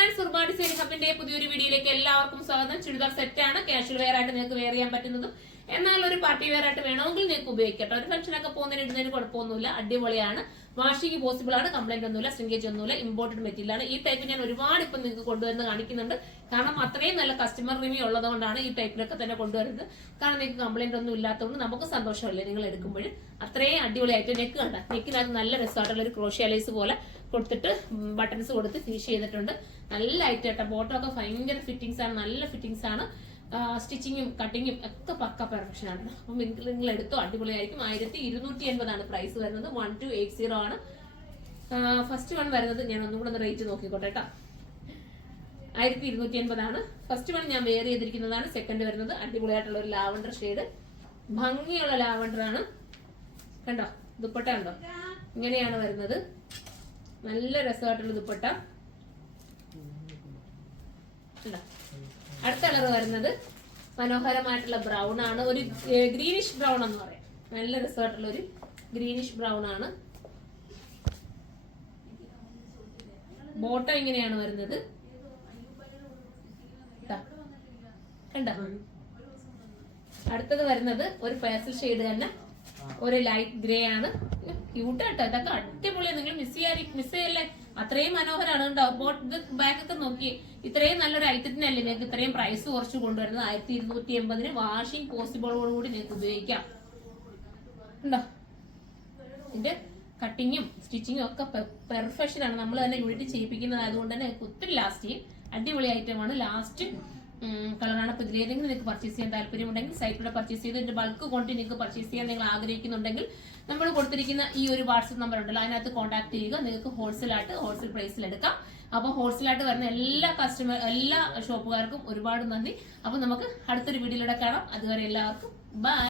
Friends, ഉർബാൻ design ഹബിന്റെ പുതിയൊരു വീഡിയോയിലേക്ക് എല്ലാവർക്കും സ്വാഗതം. ചുരിദാർ സെറ്റ് ആണ്. കാഷ്വൽ വെയർ ആയിട്ട് നിങ്ങൾക്ക് വെയർ ചെയ്യാൻ പറ്റുന്നതും എന്നാൽ ഒരു പാർട്ടി വെയർ ആയിട്ട് വേണമെങ്കിൽ നിങ്ങൾക്ക് ഉപയോഗിക്കട്ടെ. ഒരു ഫംഗ്ഷനൊക്കെ പോകുന്നതിന് ഇടുന്നതിന് കുഴപ്പമൊന്നുമില്ല, അടിപൊളിയാണ്. വാഷിംഗ് പോസിബിൾ ആണ്, കംപ്ലൈന്റ് ഒന്നുമില്ല, സ്ട്രിങ്കേജ് ഒന്നുമില്ല, ഇമ്പോർട്ടഡ് മെറ്റീരിയൽ ആണ്. ഈ ടൈപ്പ് ഞാൻ ഒരുപാട് ഇപ്പം നിങ്ങൾക്ക് കൊണ്ടുവന്ന് കാണിക്കുന്നുണ്ട്. കാരണം അത്രയും നല്ല കസ്റ്റമർ റിവ്യൂ ഉള്ളതുകൊണ്ടാണ് ഈ ടൈപ്പിലൊക്കെ തന്നെ കൊണ്ടുവരുന്നത്. കാരണം നിങ്ങൾക്ക് കംപ്ലൈന്റ് ഒന്നും ഇല്ലാത്തതുകൊണ്ട് നമുക്ക് സന്തോഷമല്ലേ നിങ്ങൾ എടുക്കുമ്പോൾ. അത്രയും അടിപൊളിയായിട്ട് നെക്ക് കണ്ട, നെക്കിനകത്ത് നല്ല രസമായിട്ടുള്ള ഒരു ക്രോഷ്യ ലേസ് പോലെ കൊടുത്തിട്ട് ബട്ടൺസ് കൊടുത്ത് ഫിനിഷ് ചെയ്തിട്ടുണ്ട്. നല്ല ആയിട്ട് കേട്ടോ. ബോട്ടം ഒക്കെ ഭയങ്കര ഫിറ്റിംഗ്സ് ആണ്, നല്ല ഫിറ്റിംഗ്സ് ആണ്. സ്റ്റിച്ചിങ്ങും കട്ടിങ്ങും ഒക്കെ പക്ക പെർഫെക്ഷൻ ആണ്. അപ്പം നിങ്ങൾ എടുത്തോ, അടിപൊളിയായിരിക്കും. 1280 പ്രൈസ് വരുന്നത്. 1280 ആണ്. ഫസ്റ്റ് വൺ വരുന്നത് ഞാൻ ഒന്നും കൂടെ ഒന്ന് റേറ്റ് നോക്കിക്കോട്ടെ കേട്ടോ. 1280 ആണ് ഫസ്റ്റ് വൺ. ഞാൻ വെയർ ചെയ്തിരിക്കുന്നതാണ്. സെക്കൻഡ് വരുന്നത് അടിപൊളിയായിട്ടുള്ള ഒരു ലാവണ്ടർ ഷെയ്ഡ്, ഭംഗിയുള്ള ലാവണ്ടർ ആണ്. കണ്ടോ ദുപ്പട്ട കണ്ടോ, ഇങ്ങനെയാണ് വരുന്നത്. നല്ല രസമായിട്ടുള്ള ദുപ്പട്ട. അടുത്ത കളർ വരുന്നത് മനോഹരമായിട്ടുള്ള ബ്രൗൺ ആണ്. ഒരു ഗ്രീനിഷ് ബ്രൗൺ എന്ന് പറയാം. നല്ല രസമായിട്ടുള്ള ഒരു ഗ്രീനിഷ് ബ്രൗൺ ആണ്. ബോട്ടം ഇങ്ങനെയാണ് വരുന്നത്. കണ്ടോ. അടുത്തത് വരുന്നത് ഒരു പേസ്റ്റൽ ഷെയ്ഡ് തന്നെ, ഒരു ലൈറ്റ് ഗ്രേ ആണ്. ക്യൂട്ടാട്ടോ, ഇതൊക്കെ അടിപൊളിയാണ്. നിങ്ങൾ മിസ് ചെയ്യല്ലേ, അത്രയും മനോഹരമാണ്. കേട്ടോ. ഇത് ബാക്കൊക്കെ നോക്കി, ഇത്രയും നല്ലൊരു ഐറ്റത്തിനല്ലേ നിങ്ങൾക്ക് ഇത്രയും പ്രൈസ് കുറച്ച് കൊണ്ടുവരുന്നത്. 1280 വാഷിംഗ് പോസിബിളോടുകൂടി നിങ്ങൾക്ക് ഉപയോഗിക്കാം. ഉണ്ടോ. ഇതിന്റെ കട്ടിങ്ങും സ്റ്റിച്ചിങ്ങും ഒക്കെ പെർഫെക്ഷൻ ആണ്. നമ്മൾ തന്നെ യൂണിറ്റ് ചെയ്യിപ്പിക്കുന്നത് ആയതുകൊണ്ട് തന്നെ ഒത്തിരി ലാസ്റ്റ് ചെയ്യും. അടിപൊളി ഐറ്റമാണ്. ലാസ്റ്റ് കളറാണ്. അപ്പോൾ ഇതിലേതെങ്കിലും നിങ്ങൾക്ക് പർച്ചേസ് ചെയ്യാൻ താല്പര്യമുണ്ടെങ്കിൽ സൈറ്റിലൂടെ പർച്ചേസ് ചെയ്ത് ഇതിന്റെ ബൾക്ക് ക്വാണ്ടിറ്റി നിങ്ങൾക്ക് പർച്ചേസ് ചെയ്യാൻ നിങ്ങൾ ആഗ്രഹിക്കുന്നുണ്ടെങ്കിൽ നമ്മൾ കൊടുത്തിരിക്കുന്ന ഈ ഒരു വാട്സ്ആപ്പ് നമ്പർ ഉണ്ടല്ലോ, അതിനകത്ത് കോൺടാക്ട് ചെയ്യുക. നിങ്ങൾക്ക് ഹോൾസെയിൽ പ്രൈസിൽ എടുക്കാം. അപ്പോൾ ഹോൾസെയിലായിട്ട് വരുന്ന എല്ലാ ഷോപ്പുകാർക്കും ഒരുപാട് നന്ദി. അപ്പോൾ നമുക്ക് അടുത്തൊരു വീഡിയോയിലൂടെ കാണാം. അതുവരെ എല്ലാവർക്കും ബൈ.